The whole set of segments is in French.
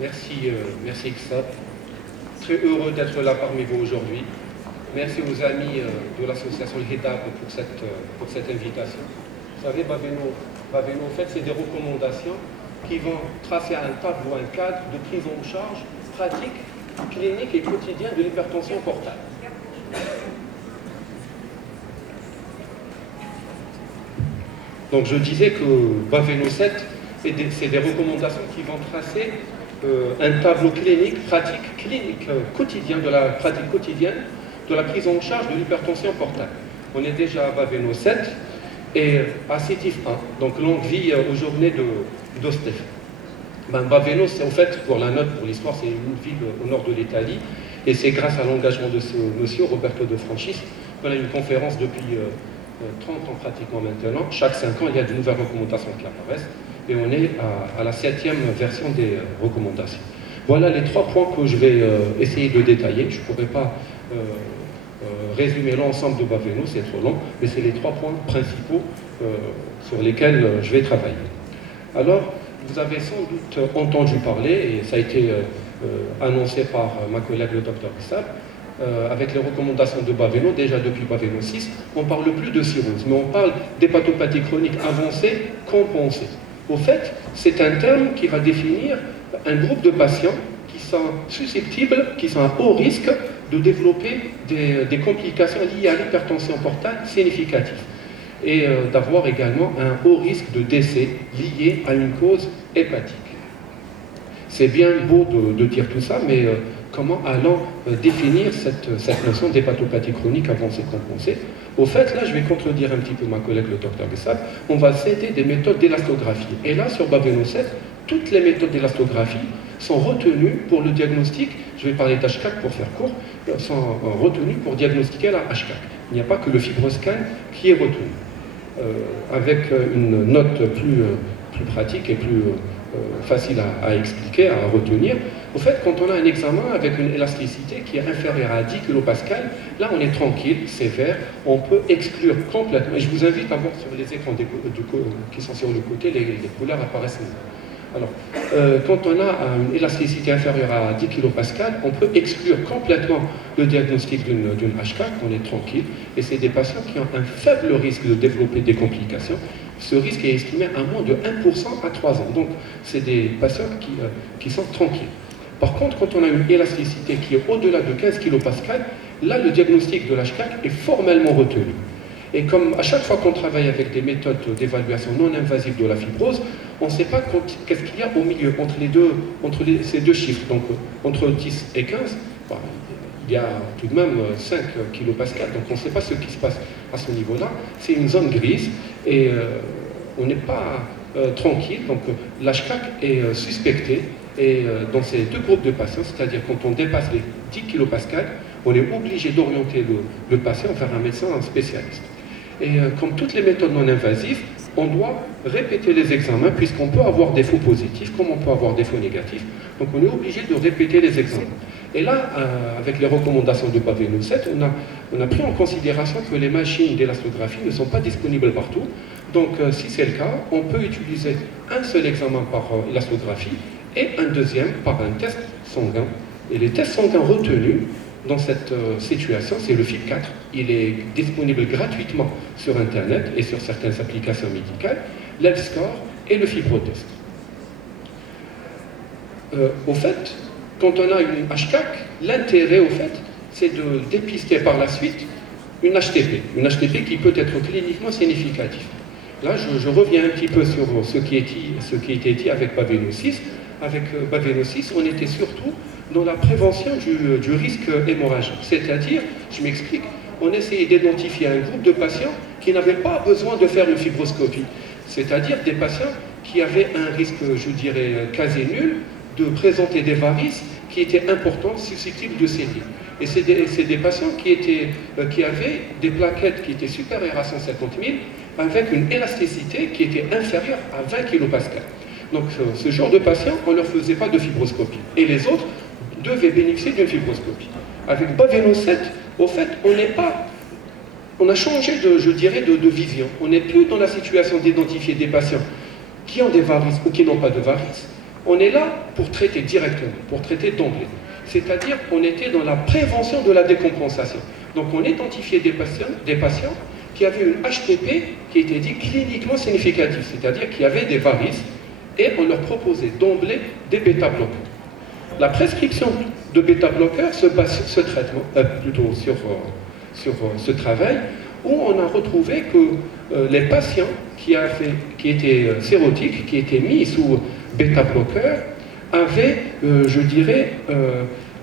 Merci XAP. Très heureux d'être là parmi vous aujourd'hui. Merci aux amis de l'association HEDAP pour cette invitation. Vous savez, Baveno, en fait, c'est des recommandations qui vont tracer un tableau, un cadre de prise en charge pratique, clinique et quotidienne de l'hypertension portable. Donc je disais que Baveno 7, c'est des recommandations qui vont tracer un tableau clinique, pratique, clinique quotidien, de la pratique quotidienne de la prise en charge de l'hypertension portable. On est déjà à Baveno 7 et à Sétif 1, donc longue vie aux journées d'Ostef. Baveno, c'est en fait, pour la note, pour l'histoire, c'est une ville au nord de l'Italie et c'est grâce à l'engagement de ce monsieur, Roberto De Francis, qu'on a une conférence depuis 30 ans pratiquement maintenant. Chaque 5 ans, il y a de nouvelles recommandations qui apparaissent et on est à la 7e version des recommandations. Voilà les 3 points que je vais essayer de détailler. Je ne pourrai pas résumer l'ensemble de Baveno, c'est trop long, mais c'est les 3 points principaux sur lesquels je vais travailler. Alors, vous avez sans doute entendu parler, et ça a été annoncé par ma collègue le docteur Bissab, avec les recommandations de Baveno, déjà depuis Baveno 6, on ne parle plus de cirrhose, mais on parle d'hépatopathie chronique avancée compensée. Au fait, c'est un terme qui va définir un groupe de patients qui sont susceptibles, qui sont à haut risque de développer des complications liées à l'hypertension portale significatives et d'avoir également un haut risque de décès lié à une cause hépatique. C'est bien beau de dire tout ça, mais comment allons définir cette notion d'hépatopathie chronique avancée compensée? Au fait, là, je vais contredire un petit peu ma collègue, le docteur Bessab. On va citer des méthodes d'élastographie. Et là, sur Baveno 7, toutes les méthodes d'élastographie sont retenues pour le diagnostic, je vais parler d'HCAC pour faire court, sont retenues pour diagnostiquer la HCAC. Il n'y a pas que le fibroscan qui est retenu. Avec une note plus pratique et plus facile à expliquer, à retenir. Au fait, quand on a un examen avec une élasticité qui est inférieure à 10 kPa, là on est tranquille, sévère, on peut exclure complètement. Et je vous invite à voir sur les écrans qui sont sur le côté, les couleurs apparaissent. Alors, quand on a une élasticité inférieure à 10 kPa, on peut exclure complètement le diagnostic d'une HCAC, on est tranquille, et c'est des patients qui ont un faible risque de développer des complications. Ce risque est estimé à moins de 1% à 3 ans. Donc, c'est des patients qui sont tranquilles. Par contre, quand on a une élasticité qui est au-delà de 15 kPa, là, le diagnostic de l'HCAC est formellement retenu. Et comme à chaque fois qu'on travaille avec des méthodes d'évaluation non invasive de la fibrose, on ne sait pas qu'est-ce qu'il y a au milieu, entre ces deux chiffres. Donc, entre 10 et 15, il y a tout de même 5 kPa, donc on ne sait pas ce qui se passe à ce niveau-là. C'est une zone grise et on n'est pas tranquille, donc l'HCAC est suspecté. Et dans ces deux groupes de patients, c'est-à-dire quand on dépasse les 10 kPa, on est obligé d'orienter le patient vers un médecin spécialiste. Et comme toutes les méthodes non invasives, on doit répéter les examens puisqu'on peut avoir des faux positifs comme on peut avoir des faux négatifs. Donc on est obligé de répéter les examens. Et là, avec les recommandations de Baveno 7, on a pris en considération que les machines d'élastographie ne sont pas disponibles partout. Donc si c'est le cas, on peut utiliser un seul examen par élastographie et un deuxième par un test sanguin. Et les tests sanguins retenus dans cette situation, c'est le FIB4. Il est disponible gratuitement sur Internet et sur certaines applications médicales, l'ELF-score et le FibroTest. Au fait, quand on a une HCAC, l'intérêt, au fait, c'est de dépister par la suite une HTP qui peut être cliniquement significative. Là, je reviens un petit peu sur ce qui était dit avec Baveno 6. Avec Baveno 6, on était surtout dans la prévention du risque hémorragique. C'est-à-dire, je m'explique, on essayait d'identifier un groupe de patients qui n'avaient pas besoin de faire une fibroscopie. C'est-à-dire des patients qui avaient un risque, je dirais, quasi nul de présenter des varices qui étaient importantes, susceptibles de saigner. Et c'est des patients qui avaient des plaquettes qui étaient supérieures à 150 000 avec une élasticité qui était inférieure à 20 kPa. Donc ce genre de patients, on ne leur faisait pas de fibroscopie. Et les autres devaient bénéficier d'une fibroscopie. Avec Baveno 7, au fait, on a changé de vision. On n'est plus dans la situation d'identifier des patients qui ont des varices ou qui n'ont pas de varices, On est là pour traiter directement, pour traiter d'emblée. C'est-à-dire qu'on était dans la prévention de la décompensation. Donc on identifiait des patients qui avaient une HTP qui était dit cliniquement significative, c'est-à-dire qui avaient des varices, et on leur proposait d'emblée des bêta-bloqueurs. La prescription de bêta-bloqueurs se base sur ce traitement, plutôt sur ce travail, où on a retrouvé que les patients qui étaient sérotiques, qui étaient mis sous bêta-bloqueurs, avaient, je dirais,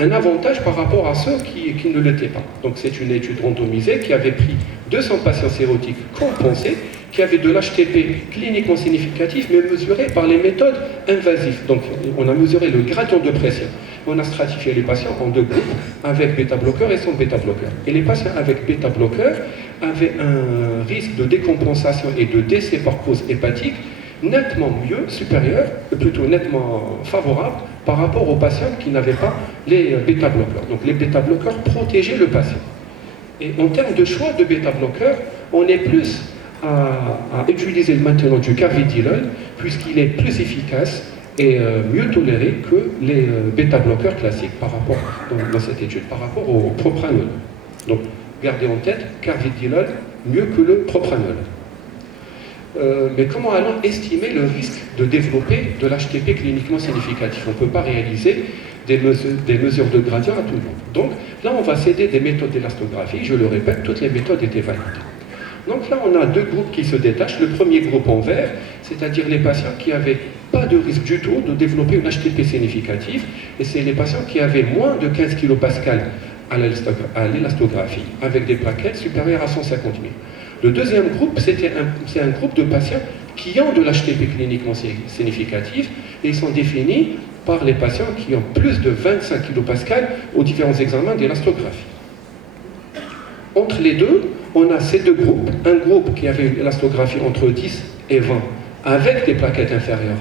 un avantage par rapport à ceux qui ne l'étaient pas. Donc c'est une étude randomisée qui avait pris 200 patients sérotiques compensés, qui avaient de l'HTP cliniquement significatif, mais mesuré par les méthodes invasives. Donc on a mesuré le gradient de pression. On a stratifié les patients en deux groupes, avec bêta-bloqueurs et sans bêta-bloqueurs. Et les patients avec bêta-bloqueurs avaient un risque de décompensation et de décès par cause hépatique nettement mieux, supérieur, plutôt nettement favorable par rapport aux patients qui n'avaient pas les bêta-bloqueurs. Donc les bêta-bloqueurs protégeaient le patient. Et en termes de choix de bêta-bloqueurs, on est plus à utiliser maintenant du carvedilol, puisqu'il est plus efficace et mieux toléré que les bêta-bloqueurs classiques par rapport, dans cette étude, par rapport au propranolol. Donc gardez en tête, carvedilol mieux que le propranolol. Mais comment allons estimer le risque de développer de l'HTP cliniquement significatif? On ne peut pas réaliser des mesures de gradient à tout le monde. Donc là, on va céder des méthodes d'élastographie. Je le répète, toutes les méthodes étaient valides. Donc là, on a deux groupes qui se détachent. Le premier groupe en vert, c'est-à-dire les patients qui n'avaient pas de risque du tout de développer une HTP significative. Et c'est les patients qui avaient moins de 15 kPa à l'élastographie, avec des plaquettes supérieures à 150 000. Le deuxième groupe, c'est un groupe de patients qui ont de l'HTP cliniquement significatif, et ils sont définis par les patients qui ont plus de 25 kPa aux différents examens d'élastographie. Entre les deux, on a ces deux groupes. Un groupe qui avait une élastographie entre 10 et 20 avec des plaquettes inférieures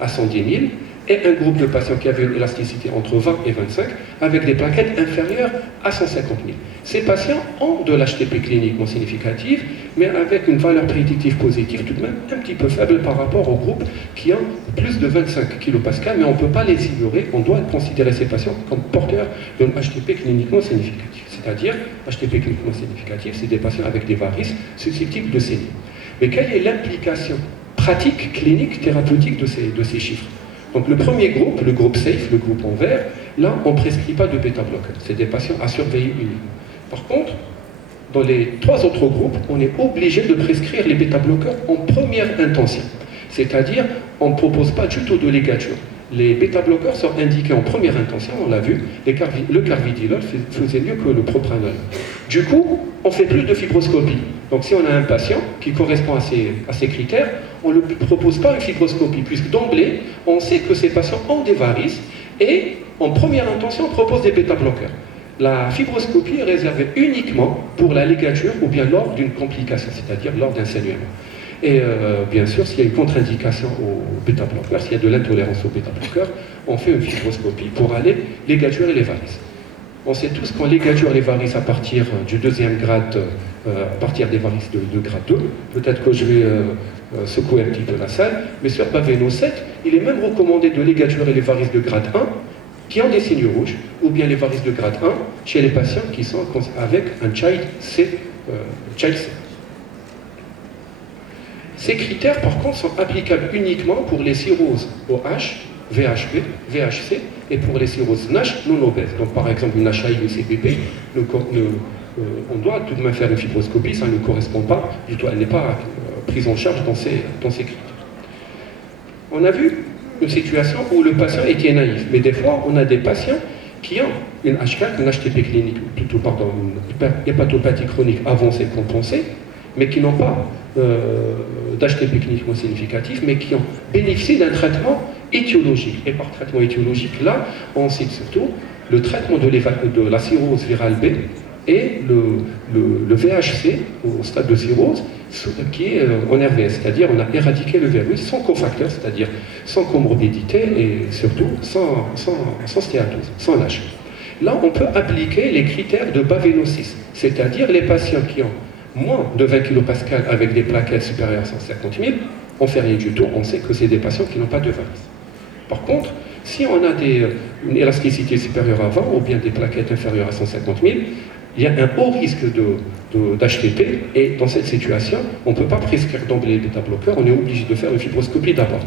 à 110 000, et un groupe de patients qui avait une élasticité entre 20 et 25 avec des plaquettes inférieures à 150 000. Ces patients ont de l'HTP cliniquement significative, mais avec une valeur prédictive positive tout de même un petit peu faible par rapport aux groupes qui ont plus de 25 kPa, mais on ne peut pas les ignorer, on doit considérer ces patients comme porteurs d'un HTP cliniquement significatif. C'est-à-dire, HTP cliniquement significatif, c'est des patients avec des varices susceptibles de saigner. Mais quelle est l'implication pratique, clinique, thérapeutique de ces chiffres? Donc le premier groupe, le groupe SAFE, le groupe en vert, là on ne prescrit pas de bêta-bloqueurs. C'est des patients à surveiller uniquement. Par contre, dans les trois autres groupes, on est obligé de prescrire les bêta-bloqueurs en première intention. C'est-à-dire, on ne propose pas du tout de ligature. Les bêta-bloqueurs sont indiqués en première intention, on l'a vu, le carvedilol faisait mieux que le propranolol. Du coup, on ne fait plus de fibroscopie. Donc si on a un patient qui correspond à ces critères, on ne lui propose pas une fibroscopie, puisque d'emblée, on sait que ces patients ont des varices, et en première intention, on propose des bêta-bloqueurs. La fibroscopie est réservée uniquement pour la ligature ou bien lors d'une complication, c'est-à-dire lors d'un saignement. Et bien sûr, s'il y a une contre-indication au bêta-bloqueur, s'il y a de l'intolérance au bêta-bloqueur, on fait une fibroscopie pour aller ligature et les varices. On sait tous qu'en ligature les varices à partir du deuxième grade, à partir des varices de grade 2, peut-être que je vais secouer un petit peu la salle, mais sur Baveno 7, il est même recommandé de ligaturer les varices de grade 1 qui ont des signes rouges, ou bien les varices de grade 1 chez les patients qui sont avec un child C. Ces critères, par contre, sont applicables uniquement pour les cirrhoses OH, VHP, VHC, et pour les cirrhoses NASH non obèses. Donc, par exemple, une HAI ou CPP, on doit tout de même faire une fibroscopie, ça ne correspond pas du tout, elle n'est pas prise en charge dans ces critères. On a vu une situation où le patient était naïf, mais des fois, on a des patients qui ont une H4, une HTP clinique, plutôt pardon, une hépatopathie chronique avancée compensée, mais qui n'ont pas d'HTP cliniquement significatif, mais qui ont bénéficié d'un traitement étiologique. Et par traitement étiologique, là, on cite surtout le traitement de la cirrhose virale B et le VHC au stade de cirrhose qui est en RVS, c'est-à-dire on a éradiqué le virus sans cofacteur, c'est-à-dire sans comorbidité et surtout sans stéatose, sans NASH. Là, on peut appliquer les critères de Baveno 6, c'est-à-dire les patients qui ont moins de 20 kPa avec des plaquettes supérieures à 150 000, on ne fait rien du tout, on sait que c'est des patients qui n'ont pas de varices. Par contre, si on a une élasticité supérieure à 20 ou bien des plaquettes inférieures à 150 000, il y a un haut risque d'HTP, et dans cette situation, on ne peut pas prescrire d'emblée les bêta-bloqueurs, on est obligé de faire une fibroscopie d'abord.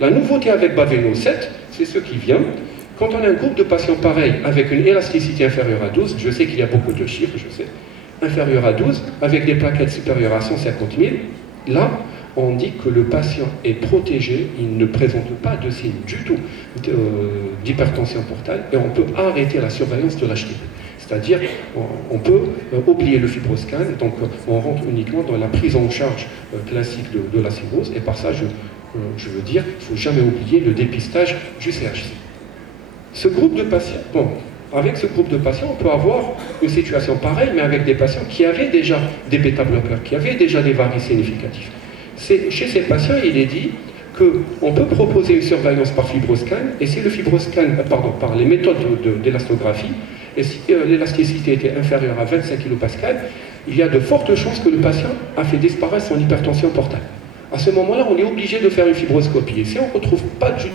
La nouveauté avec Baveno 7, c'est ce qui vient. Quand on a un groupe de patients pareil, avec une élasticité inférieure à 12, je sais qu'il y a beaucoup de chiffres, je sais, inférieure à 12, avec des plaquettes supérieures à 150 000, là, on dit que le patient est protégé, il ne présente pas de signe du tout d'hypertension portale, et on peut arrêter la surveillance de l'HTP. C'est-à-dire, on peut oublier le fibroscan, donc on rentre uniquement dans la prise en charge classique de la cirrhose, et par ça, je veux dire, il ne faut jamais oublier le dépistage du CHC. Ce groupe de patients, bon, avec ce groupe de patients, on peut avoir une situation pareille, mais avec des patients qui avaient déjà des bêta-bloqueurs, qui avaient déjà des varices significatifs. Chez ces patients, il est dit qu'on peut proposer une surveillance par fibroscan, et si le fibroscan, par les méthodes d'élastographie, et si l'élasticité était inférieure à 25 kPa, il y a de fortes chances que le patient a fait disparaître son hypertension portale. À ce moment-là, on est obligé de faire une fibroscopie. Et si on ne retrouve pas du